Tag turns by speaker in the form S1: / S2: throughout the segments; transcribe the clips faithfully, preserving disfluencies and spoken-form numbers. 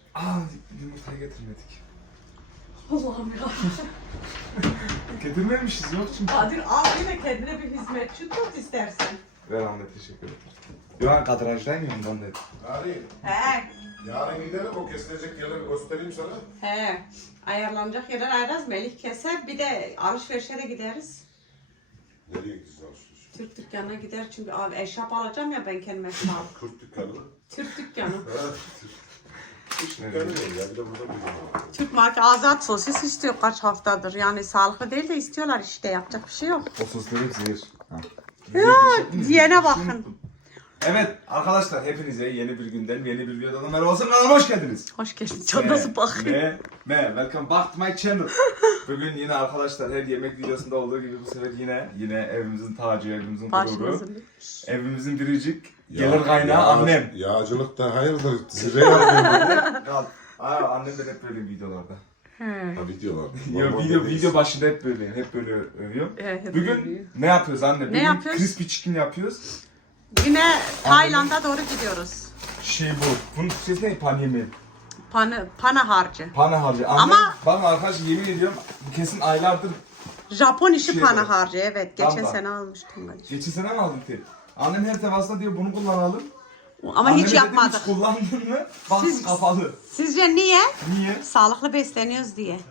S1: Aa, yumurtayı getirmedik.
S2: Allah'ım ya.
S1: Getirmemişiz, yok çünkü.
S2: Kadir al yine kendine bir hizmetçi tut istersen.
S1: Ver anne, teşekkür ederim. Yok, kadrajdayım ya ondan dedim.
S3: Ari,
S2: He.
S3: yarın gidelim o kesilecek yerleri göstereyim sana.
S2: He. Ayarlanacak yerler ayarlarız. Melih keser. Bir de alışverişe de gideriz.
S3: Nereye gideceğiz alışveriş?
S2: Türk dükkanına gider çünkü abi eşarp alacağım ya ben kendime sağlık.
S3: Kurt dükkanı.
S2: Türk dükkanı.
S3: Ha, Türk dükkanı değil ya, bir de burada bir var.
S2: Türk marka azat sosis istiyor kaç haftadır. Yani sağlıklı değil de istiyorlar işte. Yapacak bir şey yok.
S1: O sosları hep zehir. Ha.
S2: Ya diyene bakın.
S1: Evet arkadaşlar, hepinize yeni bir günden, yeni bir videodan merhaba olsun, kanalıma hoş geldiniz.
S2: Hoş geldin. Can nasıl bakıyor?
S1: Me, me, welcome back to my channel. Bugün yine arkadaşlar her yemek videosunda olduğu gibi bu sefer yine yine evimizin tacı, evimizin gururu,
S2: Başımızın.
S1: evimizin biricik, gelir kaynağı annem.
S3: Yağcılıkta hayırdır, zirve yapıyorum.
S1: Kal. Aa, annem de hep böyle videolarda.
S2: He.
S3: Ha videolar.
S1: Ya video video başında hep böyle, hep böyle övüyor.
S2: Evet, hep
S1: Bugün
S2: övüyor.
S1: ne yapıyoruz anne? Bugün
S2: yapıyoruz?
S1: crispy chicken yapıyoruz.
S2: Yine Tayland'a doğru gidiyoruz.
S1: Şey bu. Bunun Türkçesi ne? Paniye mi?
S2: Pana, pana harcı.
S1: Pana harcı. Annem,
S2: Ama-
S1: bakın arkadaşlar yemin ediyorum kesin aylardır.
S2: Japon işi
S1: Şey
S2: pana
S1: evet.
S2: harcı evet. Geçen
S1: Tamam.
S2: sene almıştım ben.
S1: Geçen sene mi aldın ki? Annem her defasında diyor bunu kullanalım.
S2: Ama
S1: Anneme
S2: hiç
S1: dedim,
S2: yapmadık.
S1: Hiç kullandın mı? Baksın
S2: Siz-
S1: kapalı.
S2: Sizce niye?
S1: Niye?
S2: Sağlıklı besleniyoruz diye.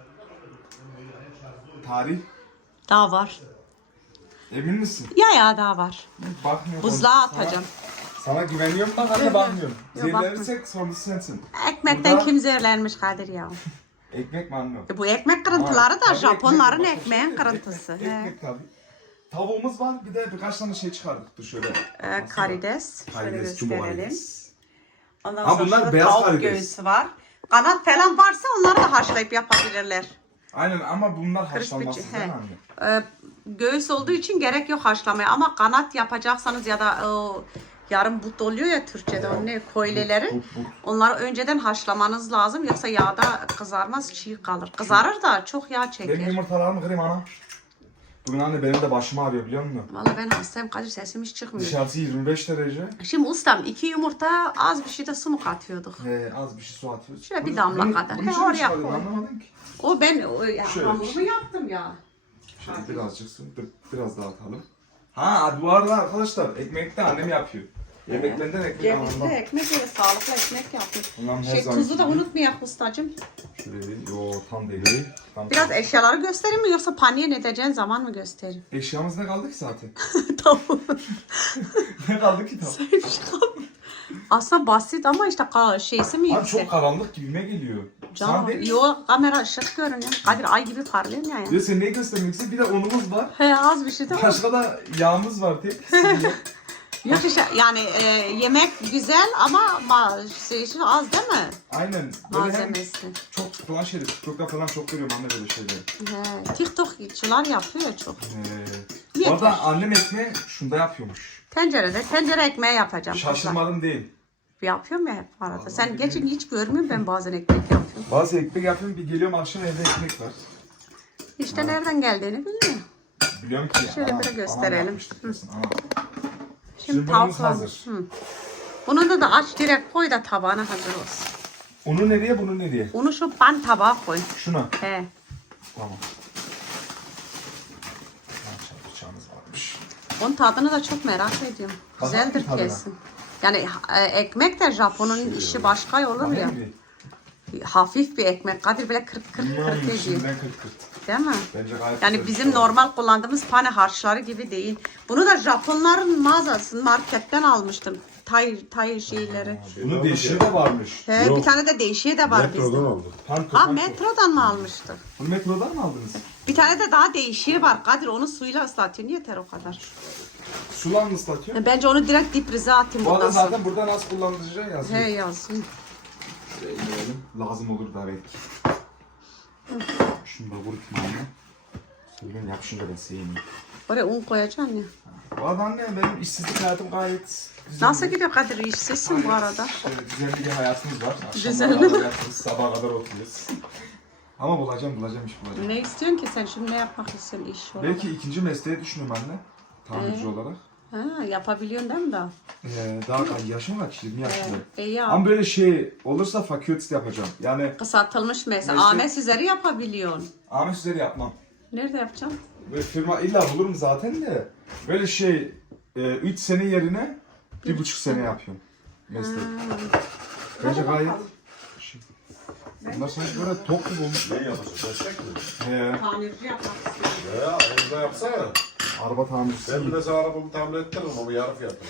S1: Tarih.
S2: Daha var.
S1: Emin misin?
S2: Ya ya daha var.
S1: Bakmıyorum.
S2: Buzluğa
S1: Sana-
S2: atacağım.
S1: Sana güveniyorum bak anne, bakmıyorum.
S2: Yok, bakma.
S1: Zehirlenirsek sorumlusu sensin.
S2: Ekmekten
S1: Burada-
S2: kim zehirlenmiş Kadir ya?
S1: Ekmek mi anne?
S2: E bu ekmek kırıntıları
S1: Ha,
S2: da
S1: tabii
S2: Japonların
S1: ekmek,
S2: ekmeğin
S1: başka şey,
S2: kırıntısı.
S1: Ekmek,
S2: He.
S1: ekmek tabii. Tavuğumuz var, bir de birkaç tane şey çıkardık. Dur şöyle.
S2: Ee, karides. Şöyle
S1: Karides, jumbo
S2: gösterelim.
S1: karides.
S2: Ondan
S1: Ha,
S2: sonra
S1: bunlar
S2: şurada
S1: beyaz
S2: tavuk
S1: karides.
S2: göğsü var. Kanat falan varsa onları da haşlayıp yapabilirler.
S1: Aynen ama bunlar haşlanmaz
S2: Crispy,
S1: değil
S2: he.
S1: mi anne?
S2: Ee, göğüs olduğu için gerek yok haşlamaya ama kanat yapacaksanız ya da o yarım but oluyor ya Türkçe'de o ne koyleleri.
S1: But, but.
S2: Onları önceden haşlamanız lazım yoksa yağda kızarmaz çiğ kalır. Kızarır da çok yağ
S1: Benim
S2: çeker.
S1: yumurtalarımı kırayım ana. Bugün anne benim de başım ağrıyor biliyor musun?
S2: Vallahi ben hastayım Kadir sesim hiç çıkmıyor.
S1: Dışarısı yirmi beş derece.
S2: Şimdi ustam iki yumurta az bir şey de su mu katıyorduk?
S1: He, az bir şey su atıyoruz.
S2: Şöyle bir
S1: Bunu-
S2: damla
S1: bunu-
S2: kadar.
S1: Bunu
S2: He,
S1: şöyle
S2: oraya
S1: çıkarıyorum,
S2: koy.
S1: anlamadım ki.
S2: O ben o, ya,
S1: Şöyle.
S2: hamurumu yaptım ya.
S1: Şöyle birazcık su, dur, biraz daha atalım. Ha bu arada arkadaşlar ekmek de annem yapıyor. Yemeklerinden ekmek
S2: Cevizli
S1: anlamam.
S2: ekmek öyle sağlıklı ekmek yaptım.
S1: Ondan her
S2: Şey
S1: zaman
S2: tuzu da
S1: gibi.
S2: unutmayak ustacığım.
S1: Şöyle bir, yo tam değil. Tam
S2: Biraz eşyaları göstereyim mi yoksa paniğe edeceğin zaman mı göstereyim?
S1: Eşyamız ne kaldı ki zaten?
S2: Tamam.
S1: Ne kaldı ki tam?
S2: Bir şey kalmadı. Aslında basit ama işte ka- şeysi mi
S1: Abi
S2: yüksek?
S1: çok karanlık gibime geliyor. Sana
S2: Canım,
S1: değil mi?
S2: yo kamera ışık görünüyor. Kadir ay gibi parlıyor ya.
S1: Ya sen neyi göstermek istiyorsun? Bir de unumuz var.
S2: He az bir şey de var.
S1: Başka da yağımız var tek.
S2: Yok işte yani e, yemek güzel ama ma- şey, şey az değil mi?
S1: Aynen. Böyle hem
S2: Malzemesi.
S1: çok falan şeyler. TikTok'ta falan çok görüyorum anne böyle şeyleri.
S2: He, TikTokçular yapıyor ya çok.
S1: Ee,
S2: Yeter.
S1: bu arada annem ekmeği şunda yapıyormuş.
S2: Tencerede tencere ekmeği yapacağım. kızlar.
S1: Şaşırmadım değil.
S2: Yapıyorum ya hep arada. Sen
S1: bilmiyorum.
S2: geçin hiç görmüyorum ben bazen ekmek yapıyorum.
S1: Bazı ekmek yapıyorum, bir geliyorum akşam evde ekmek var.
S2: İşte nereden geldiğini bilmiyorum.
S1: Biliyorum ki.
S2: Şöyle
S1: anam-
S2: bir
S1: anam
S2: gösterelim.
S1: yapmıştır kesin, anam.
S2: Şimdi
S1: Şimdi
S2: tavuk
S1: bunun hazır.
S2: Hı. Bunu da, da aç direkt koy da tabağına hazır olsun.
S1: Onu nereye, bunu nereye?
S2: Onu şu pan tabağa koy.
S1: Şuna.
S2: He.
S1: Tamam. Maşallah bıçağımız varmış.
S2: Onun tadını da çok merak ediyorum.
S1: Bakalım
S2: Güzeldir
S1: tadına.
S2: kesin. Yani e, ekmek de Japon'un işi başka olur ya.
S1: Annem bir.
S2: Hafif bir ekmek. Kadir bile kırk kırk
S1: Bilmiyorum,
S2: kırk ediyor.
S1: şimdiden kırk kırk.
S2: Değil mi?
S1: Bence gayet
S2: Yani
S1: güzel
S2: bizim
S1: bir şey
S2: normal kullandığımız pane harçları gibi değil. Bunu da Japonların mağazasının marketten almıştım. Tay tay şeyleri.
S1: Bunun değişiği de varmış.
S2: He,
S3: Yok.
S2: bir tane de değişiği de var bizde.
S3: Metrodan aldık.
S1: Panko,
S2: Ha
S1: panko.
S2: metrodan mı almıştık?
S1: Bunu metrodan mı aldınız?
S2: Bir tane de daha değişiği var. Kadir onu suyla ıslatıyorsun yeter o kadar.
S1: Sulan mı ıslatıyor?
S2: Bence onu direkt diprize atayım
S1: Bu arada
S2: bundan sonra.
S1: zaten burada nasıl kullanılacağı yazıyor.
S2: He yazsın.
S1: Şöyle indirelim. Lazım olur da belki. Şunu da vurutma anne. Söyleyeyim yap şunu da ben seveyim.
S2: Oraya un koyacaksın ya.
S1: Bu arada anne benim işsizlik hayatım gayet güzel.
S2: Nasıl gidiyor Kadir? İşsizsin bu arada.
S1: Şöyle düzenli bir hayatımız var.
S2: Düzenli.
S1: Akşamlara kadar yatırız, sabaha kadar oturuyoruz. Ama bulacağım, bulacağım iş bulacağım.
S2: Ne istiyorsun ki sen? Şimdi ne yapmak istiyorsun iş olarak?
S1: Belki ikinci mesleği düşünüyorum anne. Tamirci
S2: Ee?
S1: olarak.
S2: Ha, yapabiliyorsun değil mi daha?
S1: Ee, daha yaşım var, yirmi yaşında.
S2: Ee, iyi ya.
S1: Ama böyle şey olursa fakültist yapacağım. Yani
S2: Kısaltılmış mesela.
S1: Meslek-
S2: Ahmet üzeri yapabiliyorsun.
S1: Ahmet üzeri yapmam.
S2: Nerede yapacaksın?
S1: Böyle firma illa bulurum zaten de. Böyle şey, üç sene yerine bir buçuk sene yapıyorum. Meslek. Bence gayet... Şey, bunlar sanki böyle top gibi olmuş.
S3: Ne yapacaksın? Destek mi?
S1: He,
S2: Tamirci yapmak istiyorum.
S3: Ya evde yapsana.
S1: araba tamircisi.
S3: Ben bile sana arabamı tamir ettiririm ama yarı fiyatına.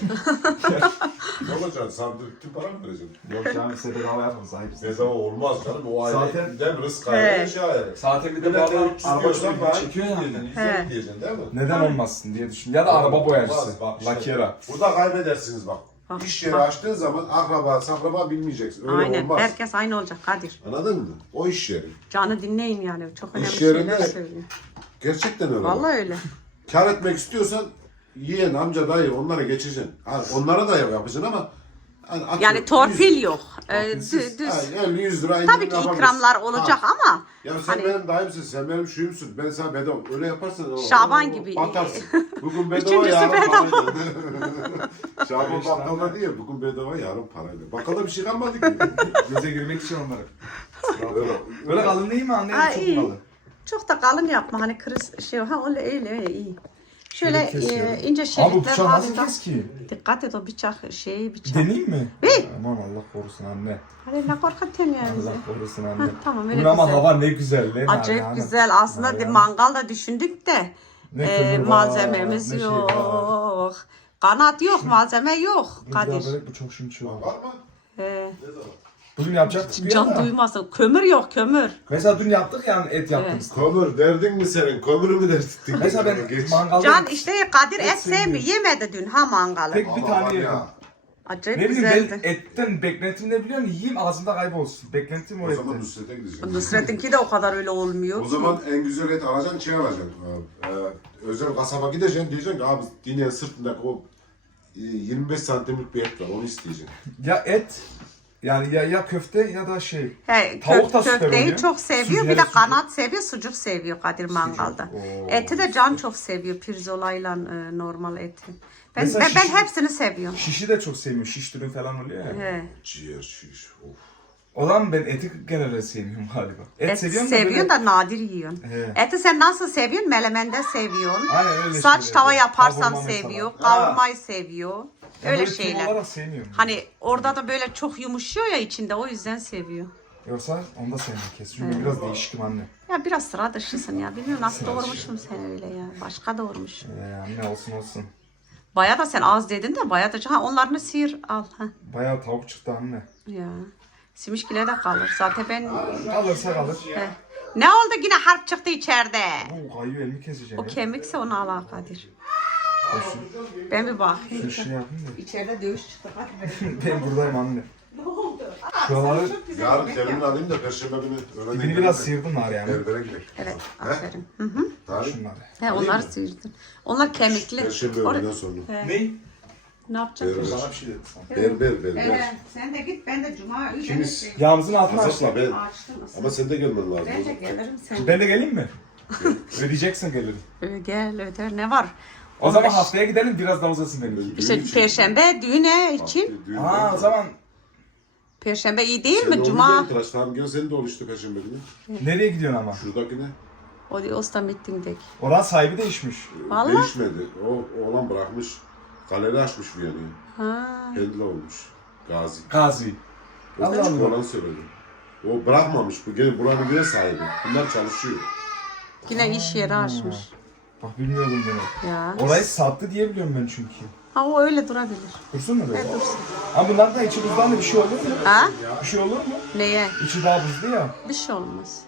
S3: Ne olacaksın? Sen tüm para mı vereceksin?
S1: Yok canım size bedava yaparız sahipsiz.
S3: Bedava olmaz canım. O ayrı.
S1: Zaten-
S3: Zaten rızk
S2: He.
S3: ayrı, şey ayrı.
S1: Zaten bir de
S3: Millete
S1: baba
S3: üç yüz
S1: araba
S3: diyorsan
S1: çekiyor,
S3: bari
S1: çekiyor
S3: yüz
S1: yani.
S3: diyeceksin, yüz
S2: He.
S3: elli diyeceksin değil mi?
S1: Neden olmasın diye düşün. Ya da araba boyacısı,
S3: Olmaz, bak işte.
S1: lakera.
S3: Burada kaybedersiniz bak.
S2: Bak,
S3: İş yeri
S2: bak.
S3: açtığın zaman akraba, sakraba bilmeyeceksin. Öyle
S2: Aynen.
S3: olmaz.
S2: Herkes aynı olacak Kadir.
S3: Anladın mı? O iş yeri.
S2: Canı dinleyin yani. Çok önemli
S3: İş yerine-
S2: şeyler söylüyor.
S3: Gerçekten öyle.
S2: Vallahi öyle.
S3: Kar etmek istiyorsan yeğen, amca, dayı onlara geçeceksin. Ha, onlara da yapacaksın ama hani atıyorum,
S2: Yani torpil
S3: yüz-
S2: yok. Ee,
S1: Torpilsiz.
S2: dü- düz.
S3: Ha, elli yüz lira indirim
S2: Tabii ki
S3: yapabilirsin.
S2: ikramlar olacak
S3: Ha.
S2: ama
S3: Ya sen
S2: hani
S3: benim dayımsın, sen benim şuyumsun. Ben sana bedava. Öyle yaparsan o,
S2: Şaban
S3: o-
S2: gibi.
S3: batarsın. Bugün bedava,
S2: Üçüncüsü
S3: yarın
S2: bedava.
S3: parayla. Şaban
S1: İşte
S3: bakkalda değil, bugün bedava, yarın parayla. Bakkalda bir şey kalmadı ki.
S1: Göze girmek için onları.
S3: Öyle.
S1: Böyle kalın değil mi anne?
S2: Ha,
S1: Çok
S2: iyi.
S1: kalın.
S2: çok da kalın yapma hani kırıs şey ha öyle öyle öyle iyi. Şöyle
S1: Şöyle kesiyorum.
S2: e, ince
S1: Abi bu
S2: şeritler
S1: bıçağı nasıl
S2: halinde.
S1: kes ki?
S2: Dikkat et o bıçak şeyi bıçak.
S1: Deneyim mi?
S2: Hey!
S1: Aman Allah korusun anne.
S2: Hadi ne korkutun yani bizi.
S1: Allah korusun anne.
S2: Ha, tamam, öyle
S1: Bugün ama
S2: güzel.
S1: hava ne güzel. Ne
S2: Acayip
S1: yani.
S2: güzel. Aslında
S1: Ha,
S2: de,
S1: yani.
S2: mangal da düşündük de
S1: Ne
S2: e,
S1: kömür var,
S2: malzememiz
S1: ne şey
S2: yok.
S1: var.
S2: Kanat yok, malzeme yok
S1: Bir daha
S2: Kadir.
S1: böyle bu çok şunçu.
S3: Var mı?
S2: He.
S3: Ne zaman?
S1: Bugün yapacaktık bir
S2: Can
S1: yana.
S2: duymasın. Kömür yok, kömür.
S1: Mesela dün yaptık yani et yaptık.
S2: Evet.
S3: Kömür derdin mi senin? Kömürü mü derdin?
S1: Mesela ben
S3: Geç.
S1: mangalda
S2: Can işte Kadir et
S1: Et
S2: sevmiyor.
S1: sevmiyor.
S2: Yemedi dün ha mangalı.
S1: tek bir
S3: Ama
S1: tane
S3: var
S1: yedim.
S3: ya,
S2: Acayip
S1: Ne bileyim
S2: güzeldi.
S1: ben etten beklentim ne biliyor musun? Yiyeyim ağzımda kaybolsun. Beklentim o
S3: O zaman
S1: etten.
S3: Nusret'e gideceksin.
S2: Nusret'inki de o kadar öyle olmuyor.
S3: O zaman en güzel et alacaksın, şey alacaksın. Ee, özel kasaba gideceksin, diyeceksin ki abi yine sırtındaki o e, yirmi beş santimlik bir et var, onu isteyeceksin.
S1: Ya et yani ya ya köfte ya da şey.
S2: He,
S1: Tavuk
S2: kök,
S1: da süper
S2: köfteyi
S1: oluyor.
S2: çok seviyor.
S1: Sucuk,
S2: Bir de
S1: sucuk.
S2: kanat seviyor, sucuk seviyor Kadir mangalda.
S1: Oo,
S2: Eti de Can çok seviyor. Pirzolayla e, normal eti. Ben,
S1: Mesela
S2: ben, ben
S1: şiş-
S2: hepsini seviyorum.
S1: Şişi de çok sevmiyorum. Şiş dürüm falan oluyor ya.
S2: He.
S3: Ciğer, şiş, of.
S1: O zaman ben eti genelde sevmiyorum galiba. Et,
S2: Et
S1: seviyorum
S2: seviyorsun
S1: da
S2: da nadir yiyorsun.
S1: He.
S2: Eti sen nasıl seviyorsun? Melemende seviyorsun.
S1: Aynen öyle
S2: Saç
S1: şeyler.
S2: tava yaparsam
S1: Kavurma
S2: seviyor.
S1: mesela. Ha.
S2: Kavurmayı seviyor.
S1: Ben
S2: Öyle
S1: böyle tüm
S2: şeyler.
S1: olarak sevmiyorum.
S2: Hani orada da böyle çok yumuşuyor ya içinde o yüzden seviyor.
S1: Yoksa onu da sevmiyorum kesin. Çünkü biraz değişikim anne.
S2: Ya biraz sıra dışısın ya. Bilmiyorum nasıl doğurmuşum seni öyle ya. Başka doğurmuş.
S1: Ee, anne olsun olsun.
S2: Baya da sen az dedin de baya da ha onlarını sıyır al ha.
S1: Bayağı tavuk çıktı anne.
S2: Ya. Simişkile de kalır. Zaten ben
S1: Kalırsa kalır.
S2: He. Ne oldu yine harp çıktı içeride.
S1: Oo kayıyor elimi keseceğim
S2: O
S1: ya.
S2: kemikse onu al Kadir.
S1: Olsun.
S2: Ben bir bakayım.
S1: Şu şey yapayım da.
S2: İçeride dövüş çıktı Kadir.
S1: Ben buradayım anne.
S2: Ne oldu?
S1: Şuraları
S3: Yarın kendini alayım da perşembe günü öğlenden
S1: dibini biraz sıyırdım var yani.
S3: berbere gidelim.
S2: Evet aferin. Hı hı.
S3: Tarih?
S1: Şunları.
S2: He onları sıyırdın. Onlar kemikli.
S3: Perşembe
S2: Or-
S3: öğleden sonra.
S2: He.
S1: Ne?
S2: Ne yapacaksın?
S3: Evet.
S1: Sana bir şey dedim sana.
S3: Berber, berber.
S2: Evet, sen de git ben de cuma
S3: İkimiz.
S1: Yağımızın altını
S3: Azatla
S1: açtım.
S3: ben.
S2: Açtım.
S3: Ama sen de gelmen lazım.
S2: Ben de gelirim sen.
S1: Ben de geleyim mi? Ödeyeceksin gelirim.
S2: Ee, Gel öder ne var?
S1: O zaman haftaya gidelim biraz daha uzasın benim.
S2: İşte perşembe düğüne için.
S3: Düğün
S1: Aa
S3: var.
S1: o zaman
S2: Perşembe iyi değil
S3: Sen
S2: mi?
S3: de
S2: Cuma.
S3: olunca tıraş tamam gel seni de ol işte perşembe günü.
S1: nereye gidiyorsun ama?
S3: Şuradakine.
S2: O da Osta Meeting'deki.
S1: Oranın sahibi değişmiş.
S2: Vallahi.
S3: Değişmedi. O oğlan bırakmış. Galeri açmış Viyana'yı.
S2: Ha.
S3: Pendle olmuş. Gazi.
S1: Gazi. Allah
S3: Açık
S1: Allah.
S3: olan söyledi. O bırakmamış. Bu gene buranın bir sahibi. Bunlar çalışıyor.
S2: Yine iş yeri açmış.
S1: Bak bilmiyordum bunu.
S2: Ya.
S1: Orayı sattı diye biliyorum ben çünkü.
S2: Ha o öyle durabilir.
S1: Dursun mu böyle?
S2: Evet dursun.
S1: Ama bunların da içi buzdan da bir şey olur mu?
S2: Ha?
S1: Bir şey olur mu?
S2: Neye?
S1: İçi daha buzlu ya.
S2: Bir şey olmaz.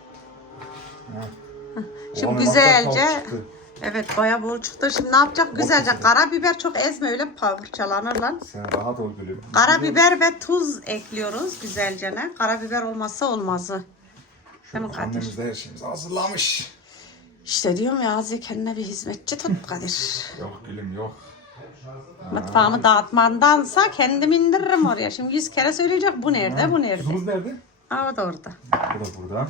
S1: Ha.
S2: Şimdi
S1: Oğlum,
S2: güzelce.
S1: hakikaten tavuk çıktı.
S2: Evet bayağı bol çıktı. Şimdi ne yapacak? Güzelce karabiber çok ezme öyle parçalanır lan.
S1: Sen rahat ol gülüm.
S2: Karabiber ve tuz ekliyoruz güzelce ne? Karabiber olmazsa olmazı. Değil mi Kadir?
S1: Annemiz de her şeyimizi hazırlamış.
S2: İşte diyorum ya Azize kendine bir hizmetçi tut Kadir.
S1: Yok gülüm yok.
S2: Mutfağımı dağıtmandansa kendim indiririm oraya. Şimdi yüz kere söyleyecek bu nerede bu nerede.
S1: Tuzumuz nerede?
S2: Ha o da orada.
S1: Bu da burada.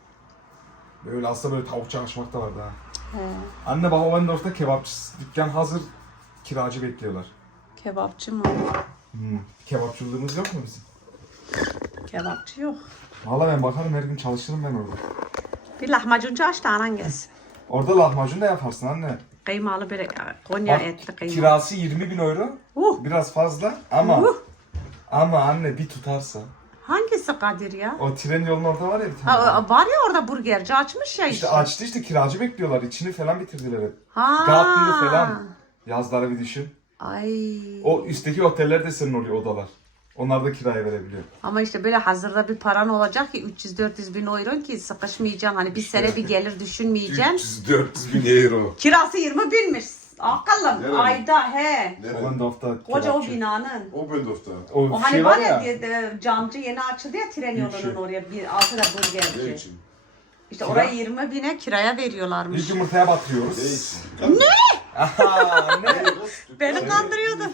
S1: Böyle aslında böyle tavuk çalışmak da vardı ha.
S2: He.
S1: Anne bak Oberndorf'ta kebapçı dükkan hazır kiracı bekliyorlar.
S2: Kebapçı mı?
S1: Hmm. Kebapçılığımız yok mu bizim?
S2: Kebapçı yok.
S1: Valla ben bakarım, her gün çalışırım ben orada.
S2: Bir lahmacuncu aç da anan gelsin.
S1: Orada lahmacun da yaparsın anne.
S2: Kıymalı bir Konya
S1: Bak,
S2: etli kıyma.
S1: kirası yirmi bin euro.
S2: Uh.
S1: Biraz fazla ama
S2: Uh.
S1: ama anne bir tutarsa.
S2: Hangisi Kadir ya?
S1: O tren yolunun orada var ya bir tane.
S2: Ha, var ya orada burgerci açmış ya
S1: İşte
S2: işte.
S1: açtı işte, kiracı bekliyorlar. İçini falan bitirdiler hep.
S2: Ha.
S1: Gartını falan. Yazları bir düşün.
S2: Ay.
S1: O üstteki oteller de senin oluyor, odalar. Onlar da kiraya verebiliyor.
S2: Ama işte böyle hazırda bir paran olacak ki üç yüz dört yüz bin euro ki sıkışmayacaksın. Hani bir sene bir gelir düşünmeyeceksin.
S3: üç yüz dört yüz bin euro.
S2: Kirası yirmi binmiş. Akıllım.
S3: Nerede?
S2: Ayda he.
S1: Olandorf'ta
S2: Koca o
S1: kiracı.
S2: binanın.
S3: O Bendorf'ta.
S1: O,
S2: O hani
S1: şey
S2: var ya, de- de- camcı yeni açıldı ya tren
S1: Büyük
S2: yolunun
S1: şey.
S2: oraya. Bir altıda
S3: Ne
S2: burgerci.
S3: için?
S2: İşte
S1: Kira-
S2: orayı yirmi bine kiraya veriyorlarmış.
S1: İlk yumurtaya
S3: Ne
S1: batıyoruz.
S3: için?
S1: Aha, ne?
S2: Beni kandırıyordun.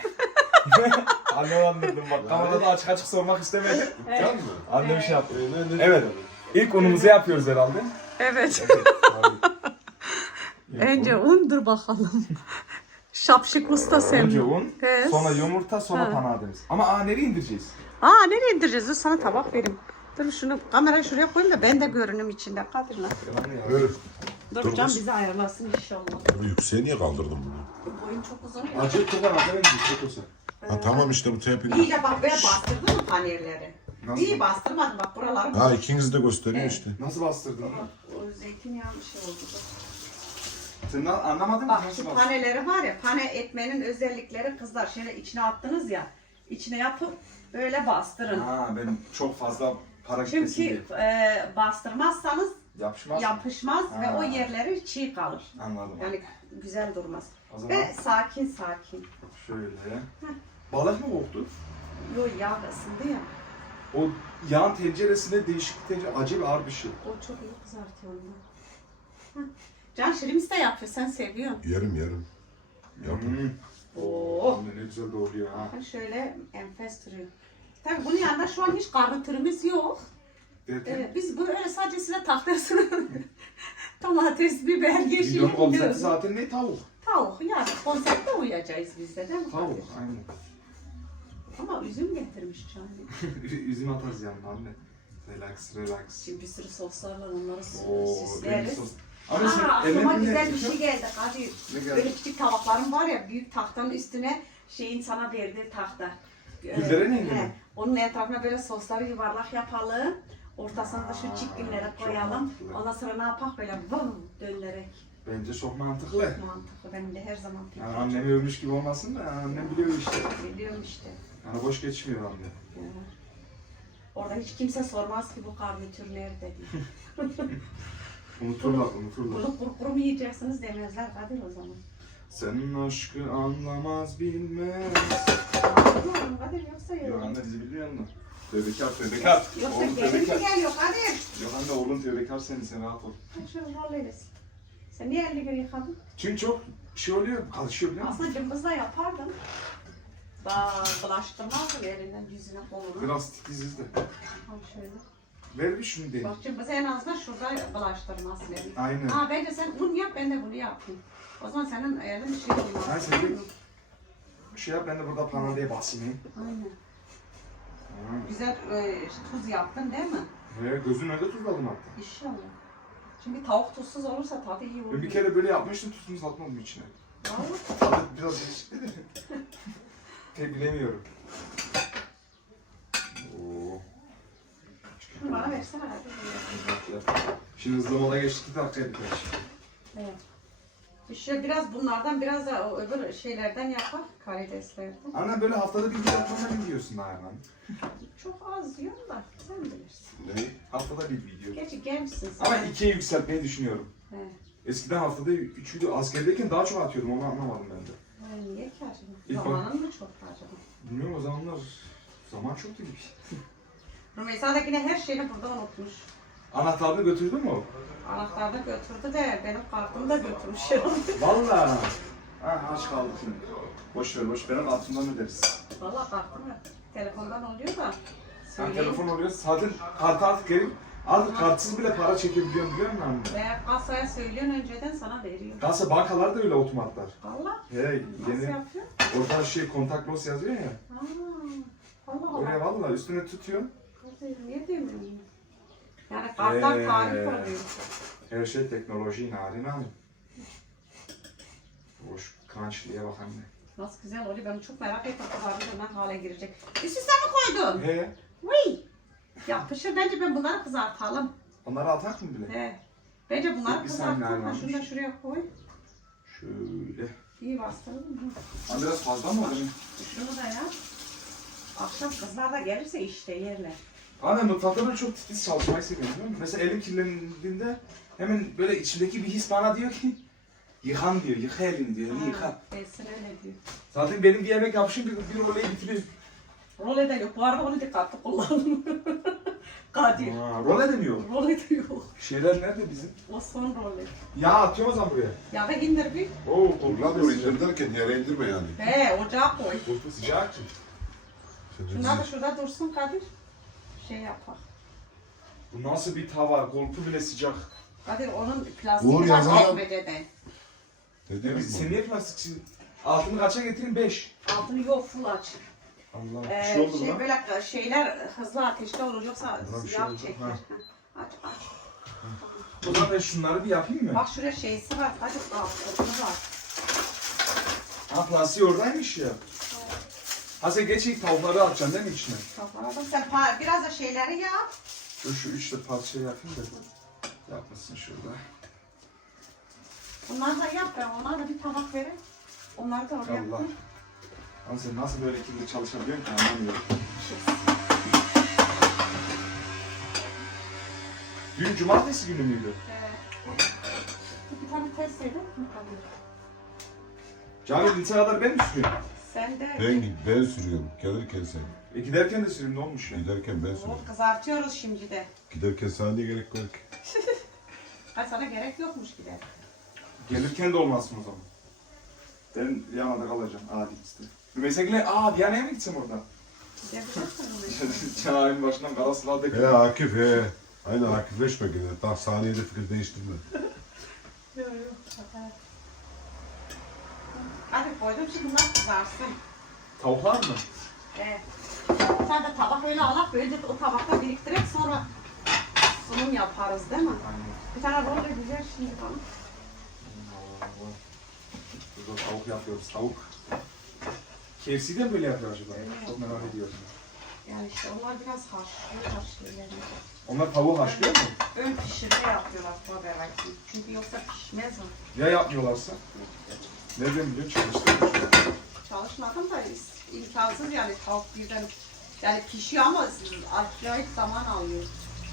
S1: Anne andırdım bak. Kamerada açık açık sormak istemedim.
S3: Dükkan mı?
S1: Anne bir şey yaptı.
S3: E, ne, ne
S1: Evet. İlk unumuzu yapıyoruz herhalde.
S2: Evet.
S3: Abi,
S2: Önce un dur bakalım. Şapşık usta sen.
S1: Önce un,
S2: He.
S1: sonra yumurta, sonra
S2: Ha.
S1: panademiz. Ama aa, nereye indireceğiz?
S2: Aa nereye indireceğiz? Dur sana tabak vereyim. Dur şunu kamerayı şuraya koyayım da ben de görünüm içinde. Kadir lan.
S3: evet.
S2: Dur
S3: Dur
S2: can
S3: kız.
S2: bizi ayarlasın inşallah.
S3: Bu yükseğe niye kaldırdın bunu?
S2: Boyun çok uzun ya.
S1: Acı tutar hakikaten çok olsa.
S3: Ha tamam işte bu tepin.
S2: İyice bak böyle bastırdın mı panelleri?
S1: Nasıl?
S2: İyi bastırmadım bak buraları.
S3: Ha ikiniz de gösteriyor işte.
S1: Nasıl bastırdın?
S2: Bak, o zeytinyağı bir şey oldu.
S1: Sen na- anlamadın mı?
S2: Bak
S1: Nasıl
S2: şu
S1: bastırdın?
S2: paneleri var ya, pane etmenin özellikleri kızlar. Şöyle içine attınız ya, içine yapıp böyle bastırın.
S1: Ha, ben çok fazla para gitmesin
S2: Çünkü
S1: diye.
S2: e, bastırmazsanız
S1: Yapışmaz mı?
S2: yapışmaz ve
S1: Ha.
S2: o yerleri çiğ kalır.
S1: Anladım.
S2: Yani güzel durmaz.
S1: O zaman
S2: Ve sakin sakin.
S1: şöyle. Balık mı koktu?
S2: Yo yağ ısındı ya.
S1: O yağın tenceresinde değişik bir tencere, acı bir ağır bir şey.
S2: O çok iyi kızartıyor onu. Heh. Can şirims de yapıyor, sen seviyorsun.
S3: Yerim yerim. Yapın.
S1: Hmm.
S2: Oo.
S1: Anne ne güzel doğruyor ha.
S2: Bakın şöyle enfes duruyor. Tabii bunun yanında şu an hiç garnitürümüz yok.
S1: Derken,
S2: Ee, biz bunu öyle sadece size tatlıyorsunuz. Domates, biber, yeşil.
S1: videonun konsepti
S2: göz.
S1: zaten ne? Tavuk.
S2: Tavuk yani konsepte uyacağız biz de değil mi?
S1: Tavuk,
S2: Kadir?
S1: aynen.
S2: Ama üzüm getirmiş canım.
S1: Üzüm atarız yanına anne. Relax, relax.
S2: Şimdi bir sürü soslar var, onları s-
S1: Oo,
S2: süsleriz.
S1: rengi sos. Ama sen
S2: Aa, aklıma
S1: ellerini
S2: güzel
S1: ne-
S2: bir şey geldi Kadir.
S1: Ne geldi?
S2: Böyle küçük tabaklarım var ya, büyük tahtanın üstüne şeyin sana verdiği tahta.
S1: Güllere neydi
S2: He,
S1: mi?
S2: onun etrafına böyle sosları yuvarlak yapalım. Ortasına da şu çikilleri
S1: çok
S2: koyalım.
S1: mantıklı.
S2: Ondan sonra ne yapak böyle vım dönerek.
S1: Bence çok mantıklı.
S2: Mantıklı. Benim de her zaman fikrim.
S1: Yani annemi övmüş gibi olmasın da annem biliyor işte.
S2: Biliyorum işte.
S1: Yani boş geçmiyor anne.
S2: Ya. Orada hiç kimse sormaz ki bu garnitür nerede diye.
S1: Unuturlar, unuturlar.
S2: Bunu kuru kuru mu yiyeceksiniz demezler Kadir o zaman.
S1: Senin aşkı anlamaz bilmez.
S2: Anladın mı Kadir yoksa
S1: Yok
S2: yok.
S1: anne bizi bilmiyor musun? Tövbekar, tövbekar.
S2: Yoksa
S1: Oğlum
S2: gelin mi
S1: tövbekar.
S2: geliyor Kadir?
S1: Yok anne oğlum tövbekar senin, sen rahat ol.
S2: Şöyle rol eylesin. Sen niye elini göre yıkadın?
S1: Çünkü çok şey oluyor, karışıyor biliyor musun?
S2: Aslında cımbızla yapardın. Daha bulaştırmazdın elinden yüzüne koluna.
S1: Biraz titiziz de.
S2: Al şöyle.
S1: Ver bir şunu deyin.
S2: Bak cımbızı en azından şurada bulaştırmazsın elini.
S1: Aynen.
S2: Ha bence sen bunu yap, ben de bunu yapayım. O zaman senin elin şey olmaz.
S1: Ha sen de bir şey yap, ben de burada panadeye basayım.
S2: Aynen.
S1: Ha.
S2: Güzel e, tuz yaptın değil mi?
S1: Ve gözün önünde tuzladım hatta.
S2: İnşallah. Çünkü tavuk tuzsuz olursa tadı iyi olur.
S1: Ben bir kere böyle yapmıştım, tuzunu atmadım içine.
S2: Vallahi.
S1: Tadı biraz değişikti de. Pek bilemiyorum. Oo.
S2: Şunu bana versene hadi.
S1: Şimdi hızlı mola geçtik de arkaya dikkat.
S2: Evet. İşte biraz bunlardan biraz da o öbür şeylerden yapar, karideslerden.
S1: Anne böyle haftada bir iki defa mı gidiyorsun daha hemen?
S2: Çok az diyorum da sen bilirsin.
S3: Ne?
S1: Haftada bir video.
S2: Gerçi gençsin sen.
S1: Ama ikiye yükseltmeyi düşünüyorum.
S2: He.
S1: Eskiden haftada üçüydü. Askerdeyken daha çok atıyordum, onu anlamadım ben de.
S2: He, niye ki acaba?
S1: İlk
S2: Zamanın mı çok acaba?
S1: Bilmiyorum, o zamanlar zaman çoktu gibi.
S2: Rümeysa da yine her şeyini burada unutmuş.
S1: Anahtarını götürdün mü o?
S2: Anahtarı da götürdü de benim kartımı da götürmüş herhalde.
S1: Valla. Ha, aç kaldık şimdi. Boş ver, boş ver. Altından öderiz.
S2: Valla kartımı telefondan oluyor da.
S1: Ha,
S2: Söyleyeyim.
S1: telefon oluyor. Zaten kartı artık gelip Artık kartsız bile para çekebiliyorum biliyor musun anne?
S2: Veya kasaya söylüyorsun önceden sana veriyor.
S1: Kasa bankalar da öyle otomatlar.
S2: Valla.
S1: He
S2: Nasıl
S1: yeni
S2: yapıyor?
S1: orada şey kontak los yazıyor ya.
S2: Aa, Allah
S1: Oraya
S2: Allah.
S1: valla üstüne tutuyorsun.
S2: Niye demiyorsun? Yani kartlar
S1: Ee,
S2: tarih oluyor.
S1: Her şey teknoloji narin abi. Hoş crunchliye bak anne.
S2: Nasıl güzel oluyor. Ben çok merak ettim. Kızarınca ne hale girecek. Üst üste mi koydun?
S1: He.
S2: Uy. Yapışır. Bence ben bunları kızartalım.
S1: Onları atak mı bile?
S2: He. Bence bunları
S1: Bir saniye
S2: kızartalım. Ha,
S1: varmış.
S2: şunu da şuraya koy.
S1: Şöyle.
S2: İyi bastıralım mı?
S1: Anne biraz fazla mı oldu?
S2: Şunu da yap. Akşam kızlar da gelirse işte yerler.
S1: Anne mutfakta ben çok titiz çalışmayı seviyorum biliyor musun? Mesela elim kirlendiğinde hemen böyle içimdeki bir his bana diyor ki yıkan diyor, yıka elini diyor, elini yıka.
S2: Esin öyle diyor.
S1: Zaten benim bir yemek yapışım bir, bir olayı bitiriyor.
S2: Role de yok. Bu arada onu dikkatli kullan. Kadir.
S1: Aa, rol edemiyor.
S2: Role de yok.
S1: Şeyler nerede bizim?
S2: O son role.
S1: Ya atıyorum o zaman buraya.
S2: Ya ve indir bir.
S1: Oo,
S3: Dur
S1: korkma
S3: lan dur indir derken yere indirme yani.
S2: He ocağa koy.
S1: Korkma sıcak ki.
S2: Şunlar da şurada dursun Kadir. Şey yapar.
S1: Bu nasıl bir tava? Koltuğu bile sıcak.
S2: Kadir onun
S3: Uğur
S2: plastiği var
S3: yazar.
S2: çekmecede.
S3: Dediniz
S1: Sen
S3: mi?
S1: niye plastikçi? Altını kaça getirin? beş.
S2: Altını yok full aç.
S1: Allah.
S2: Ee,
S1: bir şey oldu mu
S2: şey
S1: lan?
S2: böyle şeyler hızlı ateşte olur yoksa
S1: Buna bir şey
S2: yağ
S1: oldu.
S2: çeker.
S1: Ha.
S2: Ha. Aç aç.
S1: O zaman ben şunları bir yapayım mı?
S2: Bak şuraya şeysi var. Hadi altını var.
S1: Ha plastiği oradaymış ya. Ha sen geçeyim tavukları atacaksın değil mi içine?
S2: Kapatalım. Sen pa- biraz da şeyleri yap.
S1: Dur şu üç de parça yapayım da. Yapmasın şurada.
S2: Onları da yap ben. Onlara da bir tabak verin. Onları da oraya
S1: Allah.
S2: yapın.
S1: Ama sen nasıl böyle kirli çalışabiliyorsun ki anlamıyorum. Dün cumartesi günü müydü?
S2: Ee, bir tane test edin.
S1: Cami gitse kadar ben mi sürüyorum?
S2: Sen de
S3: Ben, ben sürüyorum. Gelirken sen.
S1: E giderken de sürüyorum ne olmuş ya?
S3: Giderken ben sürüyorum.
S2: o kızartıyoruz şimdi de.
S3: Giderken sana niye gerek var ki?
S2: Ha sana gerek yokmuş gider.
S1: Gelirken de olmazsın o zaman. Ben yanada kalacağım. Adi işte. Rümeysek'le aa Viyana'ya mı gitsem oradan?
S2: Gidebilirsin.
S1: Canavinin başından kara sıra
S3: He Akif he. Aynen Akifleşme gene. Daha saniyede fikir değiştirme.
S2: Yok yok. Şaka. Hadi koydum şimdi bunlar kızarsın.
S1: Tavuklar mı?
S2: Evet. Sen de tabak öyle alak böylece o tabakta biriktirip sonra sunum yaparız değil mi?
S1: Aynen.
S2: Bir tane rol de güzel şimdi bana.
S1: Burada tavuk yapıyoruz. Tavuk. K F C'de mi böyle yapıyor acaba?
S2: Öyle
S1: Çok merak ediyorum.
S2: Yani işte onlar biraz haşlıyor haşlıyor.
S1: Onlar tavuğu haşlıyor mu?
S2: Ön pişirme yapıyorlar bu belki. Çünkü yoksa pişmez o.
S1: Ya yapmıyorlarsa? Nereden biliyorsun çalıştırmış?
S2: Çalışmadım da imkansız yani tavuk birden yani pişiyor ama acayip zaman alıyor.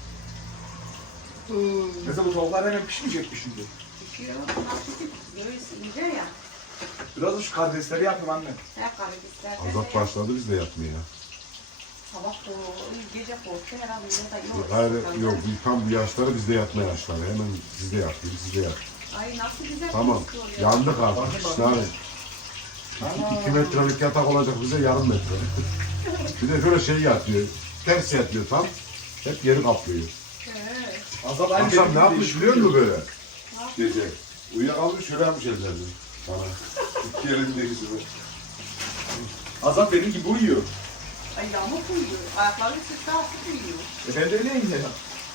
S1: Mesela bu tavuklar hemen pişmeyecek mi şimdi?
S2: Pişiyor. Bunlar çünkü göğüs ince ya.
S1: Biraz da şu karidesleri yapayım anne.
S2: Hep karideslerden
S3: Azap başladı biz de yapmaya.
S2: sabah doğru gece korktu herhalde ya da yok.
S3: Hayır yok tam bu yaşları biz de yatma yaşları. Hemen siz de yapıyoruz siz de yap.
S2: Ay nasıl güzel
S3: Tamam.
S2: kokuyor ya.
S3: Yandık artık. İşte hani. İki, iki metrelik yatak olacak bize yarım metre. Bir de şöyle şey yatıyor. Ters yatıyor tam. Hep yeri kaplıyor.
S2: Evet.
S1: Azat aynı
S3: Akşam
S1: benim
S3: ne
S1: gibi
S3: yapmış
S1: değişik
S3: biliyor musun
S1: uyuyor.
S3: böyle? Gece. Uyuyakalmış şöyle yapmış ellerini. Bana. İki yerinde yüzüme.
S1: Azat benim gibi uyuyor.
S2: Ay yamuk uyuyor. Ayakları üstte asık uyuyor.
S1: E ben de öyleyim ya.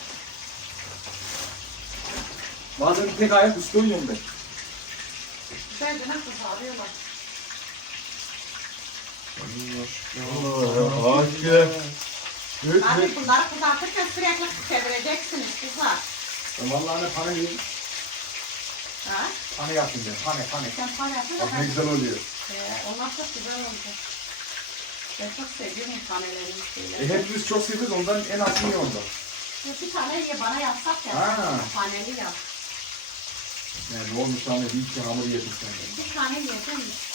S1: Bazen tek ayak üstte uyuyorum ben.
S2: Güzelce nasıl kızarıyorlar.
S3: Akif.
S2: Abi bunları kızartırken sürekli çevireceksiniz kızlar.
S1: Ben vallahi hani pane yiyeyim.
S2: Ha?
S1: Pane yapayım ben. Pane pane.
S2: Sen pan yapıyorsun.
S1: Bak ne güzel oluyor.
S2: Ee, onlar çok güzel olacak. Ben çok seviyorum panelerin
S1: E
S2: şeyleri.
S1: hepimiz çok seviyoruz ondan en az iyi ondan.
S2: Bir tane ye bana yapsak ya.
S1: Ha.
S2: Paneli yap.
S1: Yani ne olmuş lan bir iki hamur yedim senden.
S2: Bir tane yiyeceğim işte.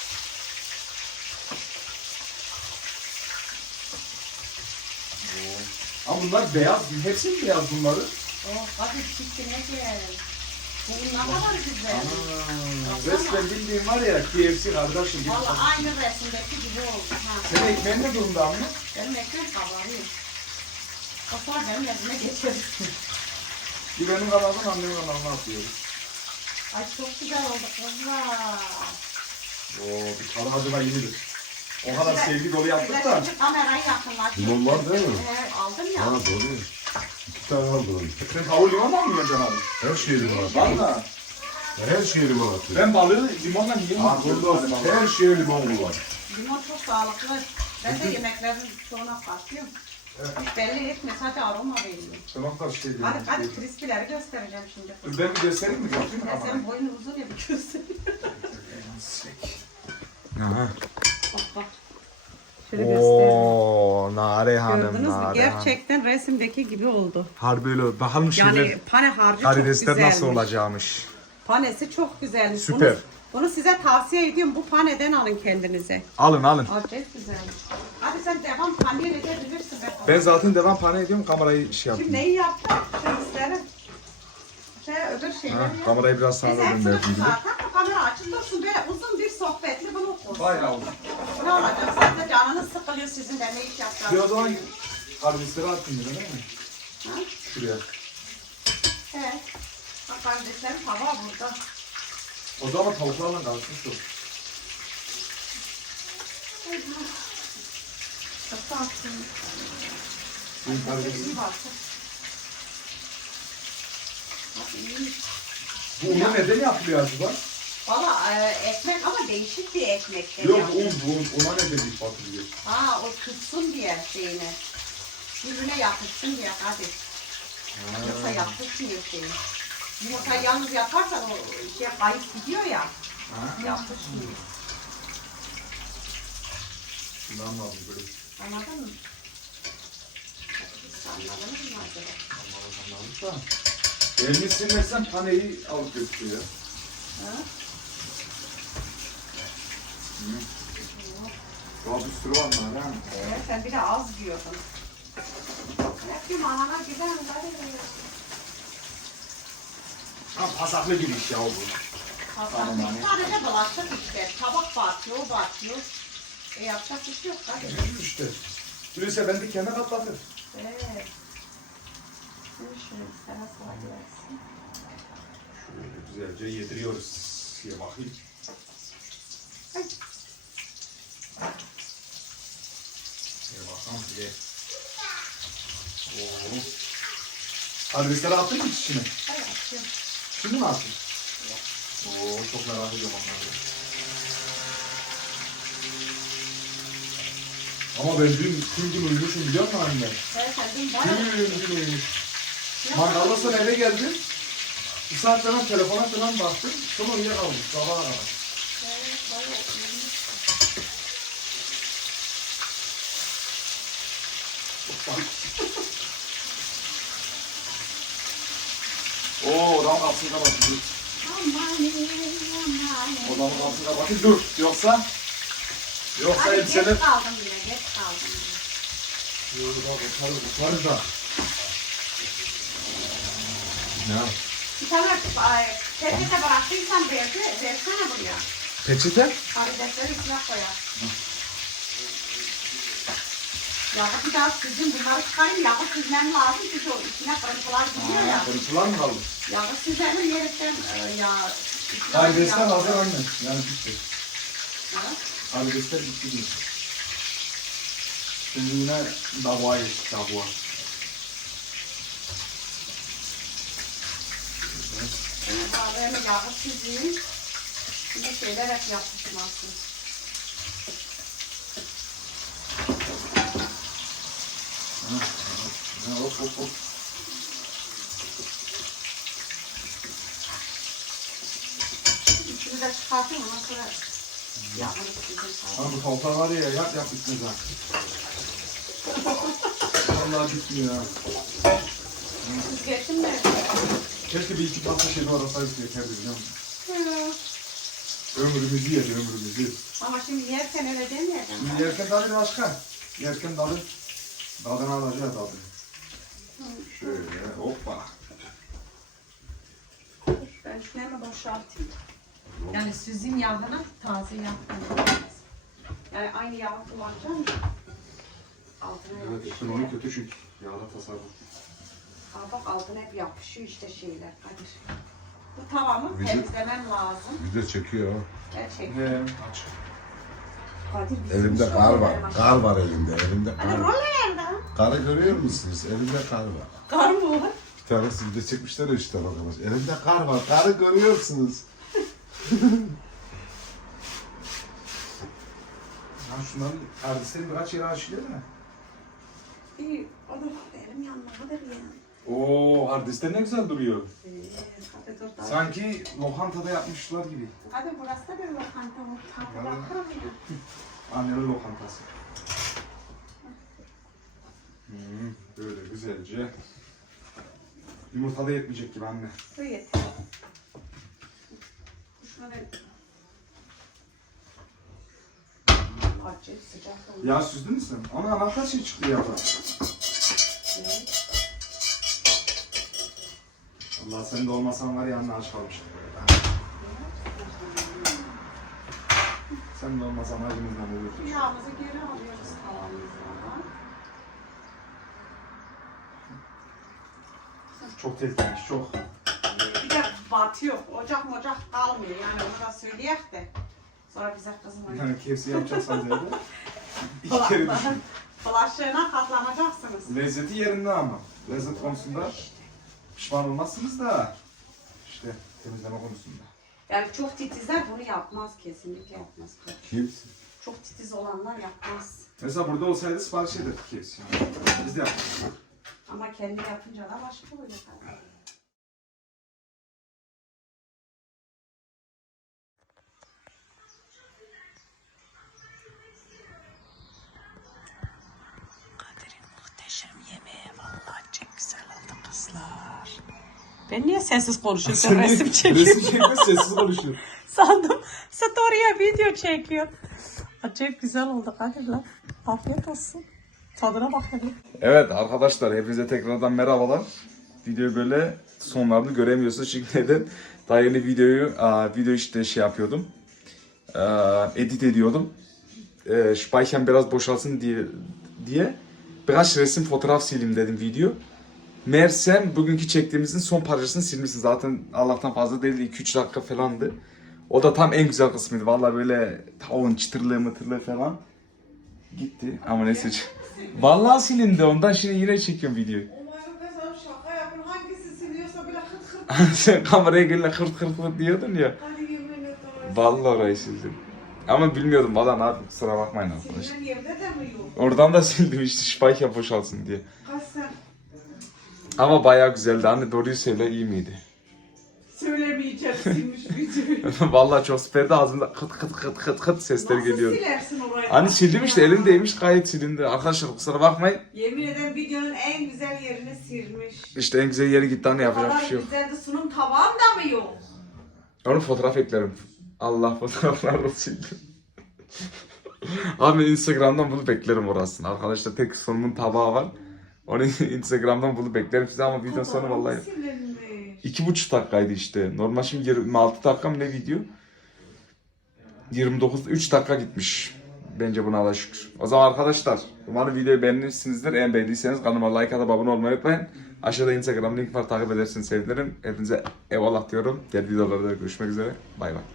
S1: Ama bunlar beyaz, hepsi mi beyaz bunları?
S2: Oh hadi çıktı ne diyelim. Bu ne kadar güzel.
S1: Aa, resmen bildiğin var ya K F C kardeşim gibi.
S2: Valla aynı resimdeki gibi oldu. Ha.
S1: Senin ekmeğin ne durumda anne?
S2: Benim ekmek kabarıyor. O sonra benim yerime geçeriz.
S1: Bir benim kanalım annemin kanalına atıyoruz.
S2: Ay çok güzel oldu kızlar.
S1: Oo bir tadı acaba iyidir. O kadar sevgi dolu yaptık
S2: Size
S1: da.
S2: şimdi kamerayı yakınlaştırdım.
S3: Limon var değil mi?
S2: Ee, aldım ya.
S3: Ha doğru. İki tane aldım.
S1: Sen tavuğu limonla mı yiyorsun abi?
S3: Her şeyi limon atıyor.
S1: Valla.
S3: Her şeyi limon atıyor.
S1: Ben balığı limonla yiyeyim.
S3: Ha burada her şeye limon kullan.
S2: Limon çok sağlıklı. Ben de yemeklerin çoğuna katıyorum. Hiç belli etmez. Hadi aroma veriyor.
S1: Ben o kadar şey
S2: Hadi,
S1: diyorum.
S2: hadi crispy'leri göstereceğim şimdi.
S1: Dur ben bir göstereyim mi? Göstereyim mi
S2: Ya
S1: kamerayı?
S2: senin boyun uzun ya bir göstereyim.
S1: Aha.
S2: Bak bak. Şöyle göstereyim.
S1: Ooo Nare Hanım.
S2: Gördünüz mü?
S1: Nare Hanım.
S2: Gerçekten resimdeki gibi oldu.
S1: Harbi öyle. Bakalım şeyler.
S2: Yani pane harcı çok
S1: Karidesler
S2: güzelmiş.
S1: nasıl olacakmış.
S2: Panesi çok güzelmiş.
S1: Süper.
S2: Bunu, bunu size tavsiye ediyorum. Bu paneden alın kendinize.
S1: Alın alın.
S2: Acayip güzelmiş. Hadi sen devam panir edebilirsin. be.
S1: Ben zaten devam pane ediyorum. Kamerayı şey
S2: Şimdi
S1: yapayım.
S2: neyi yaptın? Şöyle şey, öbür şeyleri
S1: Ha,
S2: yap.
S1: kamerayı biraz sana
S2: Biz
S1: döndürdüm
S2: hepsini
S1: gibi.
S2: zaten kamera açık dursun. Böyle uzun bir sohbetli bunu okursun.
S1: Bayağı oldu.
S2: Ne olacak? Zaten canınız sıkılıyor sizin de ne iş yapacağınız.
S1: Bir o zaman karidesleri atayım yine değil mi?
S2: Ha?
S1: Şuraya.
S2: Evet. Bak kardeşlerim tava burada.
S1: O zaman tavuklarla kalsın şu.
S2: Çok tatlısın.
S1: Benim karidesim.
S2: İyi baksın. Bak iyi.
S1: Bu unu neden yapılıyor acaba?
S2: Valla e, ekmek ama değişik bir ekmek.
S1: Yok un, un. Una ne dedik batırıyor?
S2: Ha o tutsun diye şeyini. Birbirine yapışsın diye hadi. Yoksa yapışmıyor şeyi. Yumurtayı yalnız yaparsan o şey kayıp gidiyor ya.
S1: Ha.
S2: Yapışmıyor.
S1: Şimdi anladım böyle.
S2: Anladın mı? Anladınız mı acaba?
S1: Anladım da. Elini silmezsen paneyi alıp götürüyor.
S2: Ha?
S1: Daha bir sürü var mı? Ha?
S2: Evet, sen bir de az diyordun. Yapayım anana güzel mi?
S1: Ha pasaklı gibi iş ya bu.
S2: Hasan, sadece bulaşık işte. Tabak batıyor, o batıyor. E yapacak bir şey yok. Hadi.
S1: İşte. Öyleyse ben de kendime katlatır.
S2: Evet. Şimdi şöyle sana sıra gelsin.
S1: Şöyle güzelce yediriyoruz. Ye bakayım.
S2: Ay.
S1: Ye bakalım ye. Oo. Karidesleri attın mı içine?
S2: Hadi açıyorum.
S1: Şimdi mi attın? Oo çok merak ediyorum onları. Ama ben dün tüm gün uyumuşum biliyor musun anne?
S2: Evet, sen dün bayağı...
S1: Tüm gün uyumuş. Mangalda sonra eve geldim. Bir saat falan telefona falan baktım. Sonra uyuyakaldım. Sabaha kadar.
S2: Evet, bayağı uyumuş.
S1: Oo odamın kapısını kapatın.
S2: Aman, aman.
S1: Odamın kapısını kapatın. Dur. Yoksa... Yoksa
S2: Hadi
S1: elbiseler...
S2: geç kaldım yine, geç kaldım yine.
S1: Yok bak uçarız uçarız da. Ne?
S2: Bir tane ay, peçete bıraktıysan verdi, versene buraya.
S1: Peçete?
S2: Karidesleri üstüne koyar. Yağı bir daha süzün, bunları çıkarayım, yağı süzmem lazım çünkü o içine kırıntılar gidiyor ya.
S1: Konuşular mı kaldı?
S2: Yağı süzerim yerekten e, ya...
S1: Karidesler hazır anne. Yani bitti.
S2: Evet.
S1: Karidesler bitti değil. Şimdi yine tavuğa geçtik tavuğa.
S2: Şimdi kahveme yağı süzeyim. Şimdi şeyler hep yapışmasın.
S1: Ha, hop hop hop.
S2: İçini de çıkartayım ondan sonra yağını süzeyim.
S1: Ha bu tavuklar var ya yap yap bitmez ha. Vallahi bitmiyor ha.
S2: Süzgeçim mi?
S1: Keşke bir iki pasta şeyini arasaydık yeterdi biliyor musun?
S2: Hı.
S1: Ömrümüzü yedi ömrümüzü.
S2: Ama şimdi yerken öyle demeyeceğim.
S1: Şimdi yerken tadı başka. Yerken tadı, tadını alacağız tadını. Şöyle hoppa.
S2: Ben şunu hemen boşaltayım. Yani süzeyim yağını taze yapmayayım. Yani aynı yağı kullanacağım. Altına
S1: Evet,
S2: yapışıyor.
S1: üstün onu kötü çünkü. Yağda tasarruf.
S2: Aa, bak altına hep yapışıyor işte şeyler. Kadir. Bu tavamı
S3: Video-
S2: temizlemem lazım.
S3: Video çekiyor.
S2: Gerçekten.
S1: He, aç.
S2: Kadir bizim
S3: Elimde
S2: şu
S3: kar var.
S2: rollerime-
S3: Kar var elimde. Elimde
S2: Hani
S3: kar var.
S2: roller nerede?
S3: Karı görüyor musunuz? Elimde kar var.
S2: Kar mı var?
S3: Bir tanesi video çekmişler ya işte arkadaş. Elimde kar var. Karı görüyorsunuz.
S1: Ha şunların erdisleri birkaç yere aşılıyor mu?
S2: İyi. O da elim yanmalıdır ya.
S1: Oo, hardisler ne güzel duruyor.
S2: Ee, Kadir dur da.
S1: Sanki lokantada yapmışlar gibi.
S2: Kadir burası da bir lokanta. O tatlı
S1: Vallahi.
S2: bakar mı ya?
S1: Annenin lokantası. Hmm, böyle güzelce. Yumurta da yetmeyecek gibi anne.
S2: Bu yeter. Şuna ver. Acı sıcak olmuş.
S1: Ya süzdün mü sen? Ana anahtar şey çıktı ya.
S2: Evet.
S1: Allah sen de olmasan var ya anne aç kalmıştım. Sen de olmasan acımızdan olurdu.
S2: Yağımızı geri alıyoruz tavamızdan.
S1: Çok tehlikeli, çok.
S2: Bir de batıyor. Ocak mocak kalmıyor yani onu da söyleyek de. Sonra bize kızmayın.
S1: Yani K F C yapacaksanız evde iki kere düşün.
S2: Bulaşığına katlanacaksınız.
S1: Lezzeti yerinde ama. Lezzet konusunda pişman olmazsınız da işte temizleme konusunda.
S2: Yani çok titizler bunu yapmaz, kesinlikle yapmaz.
S3: Kimsin?
S2: Çok titiz olanlar yapmaz.
S1: Mesela burada olsaydı sipariş ederdik K F C. Biz de yaptık.
S2: Ama kendi yapınca da başka oluyor tabii. Kadir'in muhteşem yemeği vallahi çok güzel oldu kızlar. Ben niye sessiz konuşuyorum? Resim çekiyorum.
S1: Resim çekme sessiz konuşuyor.
S2: Sandım story'e video çekiyor. Çok güzel oldu Kadir lan. Afiyet olsun. Tadına bak hele.
S1: Evet arkadaşlar hepinize tekrardan merhabalar. Video böyle sonlarını göremiyorsunuz çünkü neden? Daha yeni videoyu, aa, video işte şey yapıyordum. Aa, edit ediyordum. Ee, şu bayken biraz boşalsın diye diye birkaç resim fotoğraf sileyim dedim video. Meğersem bugünkü çektiğimizin son parçasını silmişsin. Zaten Allah'tan fazla değildi. iki üç dakika falandı. O da tam en güzel kısmıydı. Vallahi böyle tavuğun çıtırlığı mıtırlığı falan gitti. Ama neyse. Vallahi silindi. Ondan şimdi yine çekiyorum videoyu.
S4: Umarım ben sana şaka yapın. Hangisi siliyorsa bile hırt hırt.
S1: Sen kameraya gelince hırt hırt hırt diyordun ya.
S4: Hadi yemin ederim.
S1: Vallahi orayı sildim. Ama bilmiyordum valla ne yapayım, kusura bakmayın arkadaşlar.
S4: Sililen yerde de mi yok?
S1: Oradan da sildim işte şifayken boşalsın diye.
S4: Kaç sen
S1: Ama bayağı güzeldi. Anne doğruyu söyle, iyi miydi?
S4: söylemeyeceğim silmiş videoyu.
S1: Vallahi çok süperdi. Ağzında kıt kıt kıt kıt kıt sesler
S4: Nasıl
S1: geliyordu.
S4: silersin orayı?
S1: Hani sildim işte, elimdeymiş, gayet silindi. Arkadaşlar kusura bakmayın.
S4: Yemin ederim videonun en güzel yerini silmiş.
S1: İşte en güzel yeri gitti anne,
S4: O
S1: yapacak
S4: kadar
S1: bir şey yok.
S4: güzeldi, sunum tabağım da mı yok?
S1: Onu fotoğraf eklerim. Allah fotoğraflarla sildim. Abi Instagram'dan bunu beklerim orasını. Arkadaşlar tek sonumun tabağı var. Onu Instagram'dan bunu beklerim size ama video sonu
S4: Fotoğrafı
S1: vallahi
S4: silinmiş.
S1: iki buçuk dakikaydı işte. Normal şimdi yirmi altı dakika mı ne video? yirmi dokuz üç dakika gitmiş. Bence buna da şükür. O zaman arkadaşlar umarım videoyu beğenmişsinizdir. Eğer beğendiyseniz kanalıma like atıp abone olmayı unutmayın. Aşağıda Instagram link var, takip ederseniz sevinirim. Hepinize eyvallah diyorum. Diğer videolarda görüşmek üzere. Bay bay.